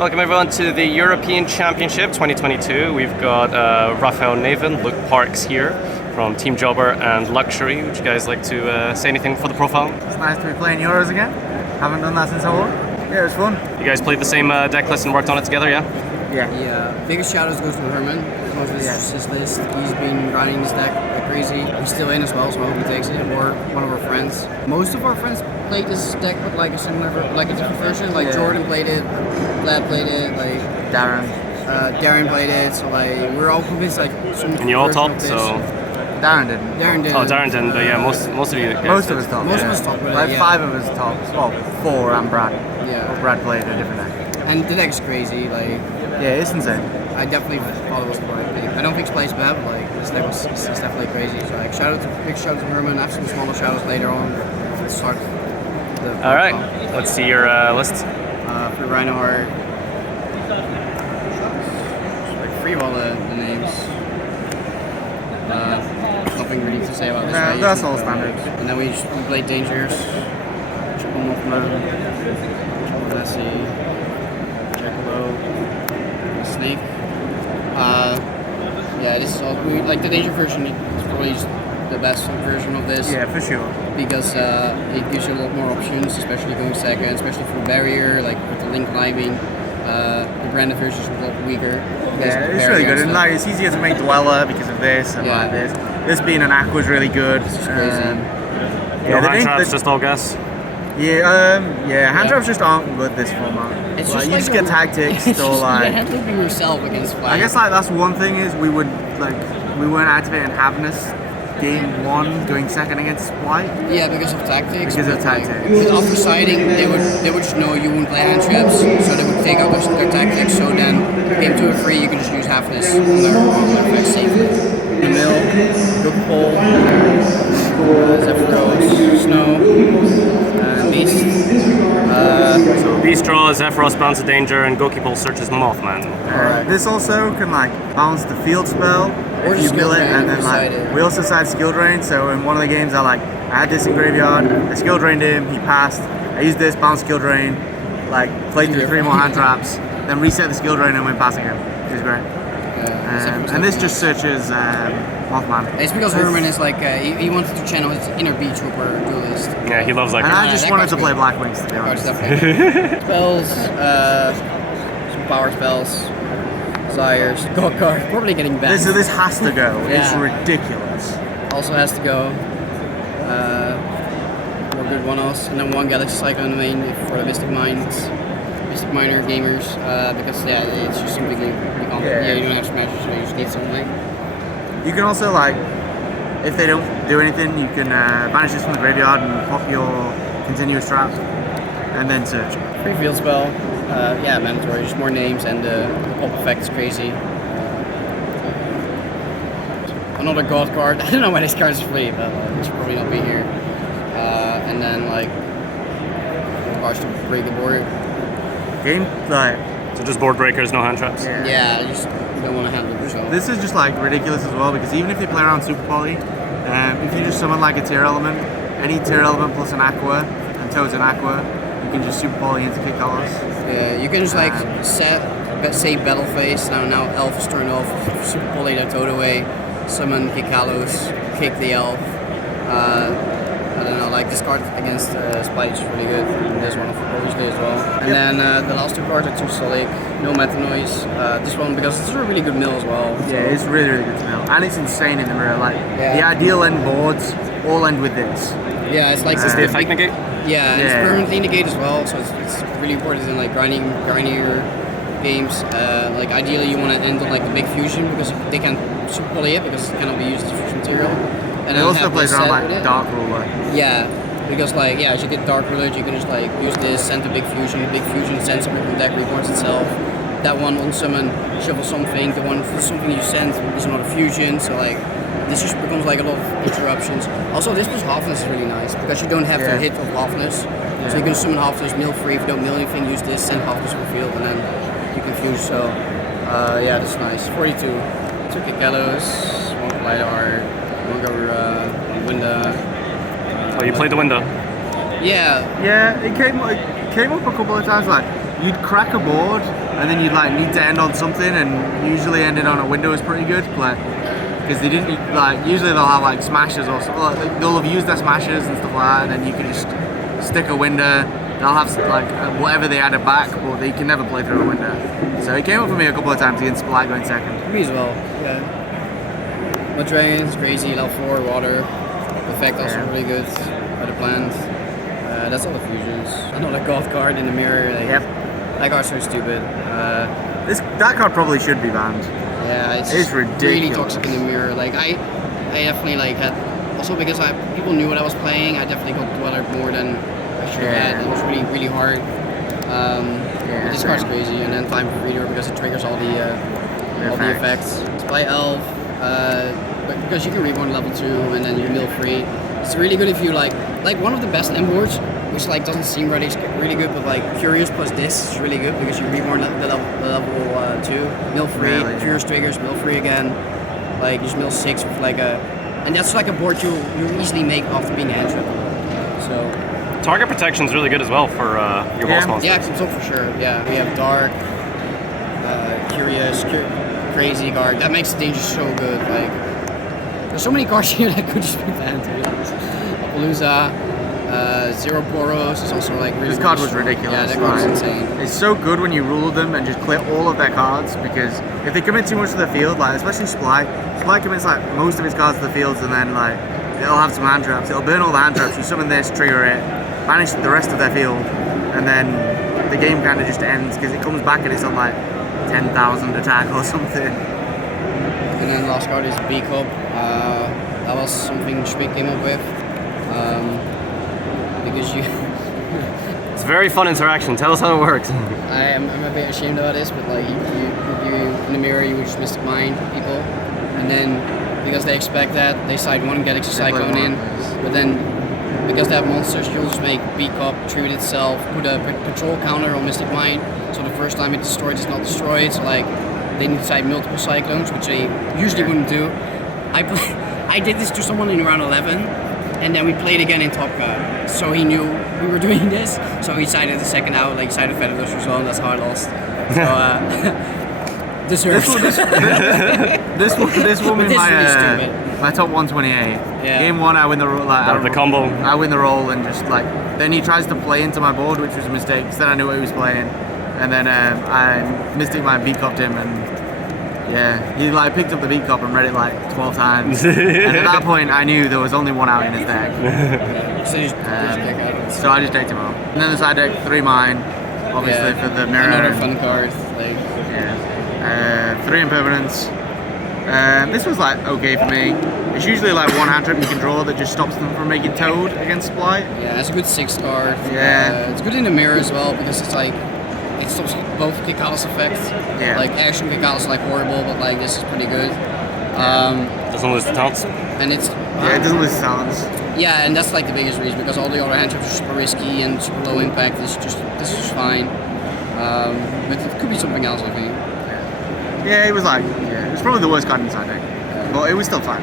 Welcome everyone to the European Championship 2022. We've got Raphael Neven, Luke Parks here from Team Jobber and Luxury. Would you guys like to say anything for the profile? It's nice to be playing Euros again. Haven't done that since I won. Yeah, it was fun. You guys played the same deck list and worked on it together, yeah? Yeah. Biggest shout out goes to Herman. Most of this is just his list. He's been grinding this deck like crazy. He's still in as well, so I hope he takes it. Or one of our friends. Most of our friends played this deck with like a similar, like a different version. Like Jordan played it, Vlad played it, like Darren played it. So like we're all convinced like. And you all topped, so. Darren didn't. Oh, Darren didn't, but yeah, most of you guys Most of us topped. Most of us topped. Like 5 of us topped. Well, 4 and Brad. Yeah. Well, Brad played a different deck. And the deck's crazy, like. Yeah, it's insane. I definitely thought it was the right pick. I don't think it's plays bad, but like this deck was it's definitely crazy. So like big shout out to Herman. I have some smaller shout outs later on. Let's start. All right, let's see your list. For Rhino Heart, like free of all the names. Nothing really to say about this. No, that's all standard. And then we played Dangers, Triple Movement, Messi, Jackalow, Snake. Yeah, this is all like the Danger version is probably the best version of this. Yeah, for sure. Because it gives you a lot more options, especially going second, especially for barrier, like with the link climbing. The branded version is a lot weaker. Yeah, it's really good, and like it's easier to make Dweller because of this and like this. This being an Aqua is really good. This is crazy. No hand traps, just all gas. Yeah, hand traps just aren't good this format. It's like, just you just get tactics or like. hand looping yourself against flag. I guess like that's one thing is we weren't activating Havness game 1 going second against White. Yeah, because of tactics. Because of tactics. Like, after siding, they would just know you wouldn't play hand traps, so they would take out their tactics. So then, game 2 or 3, you can just use Havness on their effects safely. The mill, Good Pole, Zephyros, Snow, Beast. So Beast draws, Zephyros bounces Danger, and Goki Pole searches Mothman. This also can like bounce the field spell if you mill it, and then like we also side skill drain. So in one of the games, I had this in graveyard, I skill drained him, he passed. I used this, bounce skill drain, like played through 3 more hand traps, then reset the skill drain and went passing him. It was great. And this just searches Mothman. It's because Herman is like he wanted to channel his inner Beach Trooper duelist. Yeah, he loves that. And I just wanted to play Black Wings, to be honest. Spells, some power spells, Sires, Gokar, probably getting banned. This has to go. It's ridiculous. Also has to go. More good one-offs, and then 1 Galaxy Cyclone main for the Mystic Miner gamers, because it's just something you can't. Yeah, you don't have smash, so you just need something. You can also like, if they don't do anything, you can banish this from the graveyard and pop your continuous trap, and then search. Free field spell, yeah, mandatory. Just more names, and the pop effect is crazy. Another God card. I don't know why this card is free, but it should probably not be here. And then like, cards to break the board. Game like. So just board breakers, no hand traps. Yeah, you just don't want to handle yourself. This is just like ridiculous as well, because even if you play around Super Poly, if you just summon like a Tearlament, any Tearlament plus an Aqua, and Toad's an Aqua, you can just Super Poly into kick colors. Yeah, you can just like say Battle Phase, now Elf is turned off, Super Poly that Toad away, summon kick Kalos, kick the Elf. I don't know, like this card against Spite is really good, and this one obviously as well. And then the last 2 cards are too solid, no meta noise. This one, because it's a really good mill as well. So. Yeah, it's really good to mill, and it's insane in the mirror. Like the ideal end boards all end with this. Yeah, it's like is this the effect negate? Yeah, and it's permanently negate as well, so it's really important in like grindier games. Like ideally you want to end on like the big fusion, because they can super poly it because it cannot be used as fusion material. And it also plays around like Dark Ruler. Yeah, because like as you get Dark Ruler, you can just like use this, send the big fusion. The big fusion sends something from the deck, reborns itself. That one on summon, shuffle something. The one for something you send is another fusion. So like this just becomes like a lot of interruptions. Also, this plus Halfness is really nice because you don't have to hit of Halfness. So you can summon Halfness, mill free. If you don't mill anything, use this, send Halfness for field, and then you can fuse. So yeah, that's nice. 42. 2 Kick-Gallows, 1 Collider. One window. Oh, you played the window? Yeah. Yeah, it came up a couple of times. Like you'd crack a board and then you'd like need to end on something, and usually ending on a window is pretty good, like because they didn't like usually they'll have like smashes or something. Like, they'll have used their smashes and stuff like that, and then you can just stick a window. They'll have like whatever they added back, but they can never play through a window. So it came up for me a couple of times against Black going second. Me as well. Yeah. My dragon's crazy. Level 4 water. Effect also really good. Better planned. That's all the fusions. Another golf card in the mirror. Like, Yep. That card's so stupid. That card probably should be banned. Yeah, it's ridiculous. really toxic in the mirror. Like I definitely like had also because people knew what I was playing. I definitely got dweller more than I should have had. It was really hard. But this card's crazy, and then time for reader because it triggers all the effects. Spy elf, because you can reborn level 2 and then you mill free. It's really good if you like one of the best M boards, which like doesn't seem really good, but like Curious plus this is really good because you reborn the level 2, mill free, Curious triggers, mill free again, like just mill 6 with like and that's like a board you easily make after being entered. So target protection is really good as well for your boss monsters. Yeah, so for sure. Yeah, we have dark, Curious, crazy guard. That makes the danger so good. Like there's so many cards here that could just be banned, to be honest. Appaloosa, Zero Poros is also like really. This card was ridiculous. Yeah, that card was insane. It's so good when you rule them and just clear all of their cards, because if they commit too much to the field, like especially Sply commits like most of his cards to the fields, and then like it'll have some hand traps. It'll burn all the hand traps. You summon this, trigger it, banish the rest of their field, and then the game kind of just ends because it comes back and it's on like 10,000 attack or something. And then the last card is B Cup. That was something Schmidt came up with. Because you... It's a very fun interaction. Tell us how it works. I'm a bit ashamed about this, but like you in the mirror, you would just Mystic Mind people, and then because they expect that, they side one Galaxy Cyclone in, but then because they have monsters, you'll just make B Cup treat itself, put a patrol counter on Mystic Mind, so the first time it destroyed, it's not destroyed. So like they need to side multiple Cyclones, which they usually wouldn't do. I did this to someone in round 11, and then we played again in Top Cut. So he knew we were doing this, so he sided the second out, like sided Featherless as well, and that's how I lost. So, deserved. This will be my top 128. Yeah. Game 1, I win the the combo. I win the roll, and just like then he tries to play into my board, which was a mistake. Because then I knew what he was playing, and then I Mystic Mind B-Cupped him, and yeah, he like picked up the beat cop and read it like 12 times. And at that point, I knew there was only one out in his deck. So I just decked him out. And then the side deck 3 mine, obviously for the mirror. Another fun card. Like 3 impermanence. This was like okay for me. It's usually like one hand trip you can draw that just stops them from making Toad against Sply. Yeah, it's a good 6 card. Yeah. It's good in the mirror as well because it's like it stops both Kikalis effects. Yeah. Like action Kikalis is like horrible, but like this is pretty good. Doesn't lose the taunts. And it's Yeah, it doesn't lose talents. Yeah, and that's like the biggest reason because all the other hand traps are super risky and super low impact. This is just fine. But it could be something else, I think. Yeah, it was like it was probably the worst card in the side deck, but it was still fine.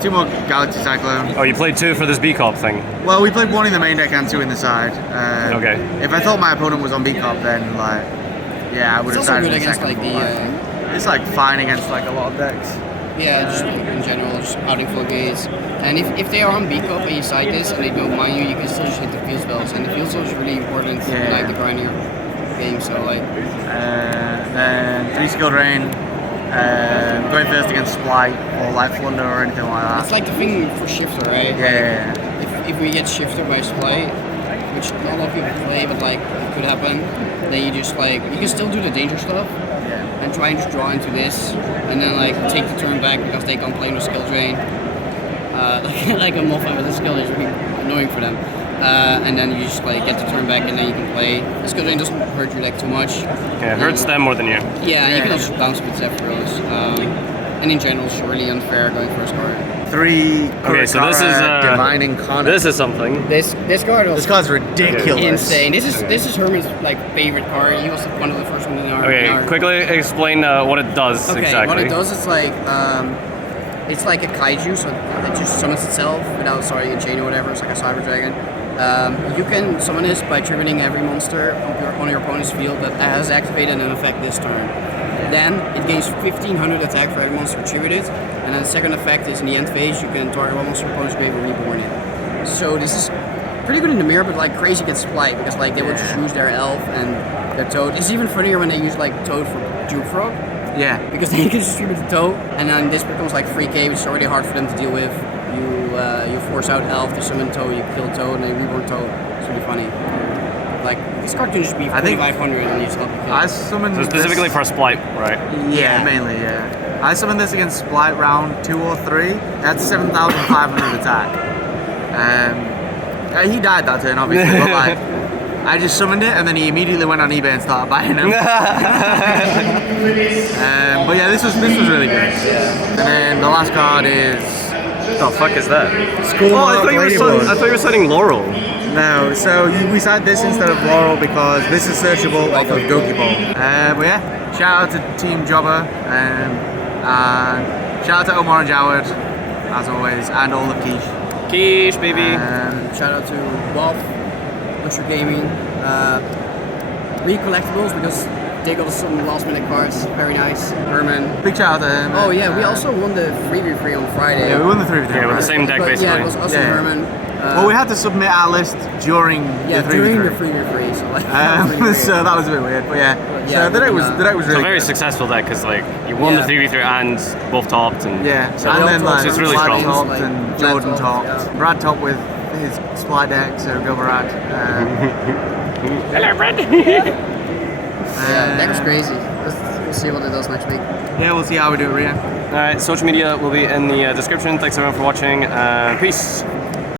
2 more Galaxy Cyclone. Oh, you played 2 for this B-Cop thing? Well, we played 1 in the main deck and 2 in the side. Okay. If I thought my opponent was on B-Cop, then like, yeah, I would have also sided good in against second. like the It's like fine against like a lot of decks. yeah, just in general, just outing full gates. And if they are on B-Cup and you side this and they don't mind you, you can still just hit the field spells. And the field spells is really important in like the grinding game. So like. Then 3 Skilled Rain. Going first against Splight or like Flunder or anything like that. It's like the thing for Shifter, right? Yeah. Like, if we get Shifter by Splight, which not a lot of people play, but like it could happen, then you just like you can still do the danger stuff and try and just draw into this, and then like take the turn back because they can't play no skill drain. Like a Moffat with a skill is really annoying for them. And then you just like get the turn back and then you can play. The skill drain doesn't hurt your deck too much. Yeah, it hurts them more than you. Yeah, and you can also bounce with Zephyros. And in general, it's really unfair going first card. 3 Okay, so this is Divine Incarnate. This is something. This card was This card's ridiculous. insane. This is Herman's like favorite card. He was one of the first ones in our. Okay, quickly explain what it does exactly. What it does is like it's like a kaiju, so it just summons itself without starting a chain or whatever. It's like a cyber dragon. You can summon this by triggering every monster on your opponent's field that has activated an effect this turn. Then it gains 1500 attack for every monster triggered, and then the second effect is in the end phase, you can target one monster opponent's grave and reborn it. So this is pretty good in the mirror, but like crazy gets Splight, because like they will just use their elf and their toad. It's even funnier when they use like toad for Juke Frog. Yeah. Because then you can distribute the toad, and then this becomes like 3k, which is already hard for them to deal with. You force out elf to summon toad, you kill toad, and then reborn toad. It's really funny. Like, this card can just be 4,500 and you just help it kill. I summoned So specifically for Splight, right? Yeah, mainly, yeah. I summoned this against Splight round 2 or 3. That's 7,500 attack. He died that turn, obviously, but like, I just summoned it and then he immediately went on eBay and started buying them. But yeah, this was really good. And then the last card is... What the fuck is that? School I thought you were setting Laurel. No, so we decided this instead of Laurel because this is searchable off of Goki Ball. But yeah, shout out to Team Jobber, and shout out to Omar and Jawad, as always, and all of Quiche. Quiche, baby. Shout out to Wolf, Butcher Gaming, Collectibles, because they got some last minute cards, very nice. Herman. Big shout out to him. Oh yeah, we also won the 3v3 on Friday. Yeah, we won the 3v3. Yeah, with the same deck, But basically. yeah, it was us and Herman. Well, we had to submit our list during the 3v3. During the 3v3, so like, so that was a bit weird, but yeah. So the deck was It's really a very good. successful deck because like you won the 3v3 and both topped, and So and then like it's really Vlad strong. topped Like, and Vlad Jordan topped, topped. Brad topped with his Sply deck, so go Brad. Hello, Brad. yeah, deck was crazy. We'll see what it does next week. Yeah, we'll see how we do it, Ria. Alright, social media will be in the description. Thanks everyone for watching. Peace.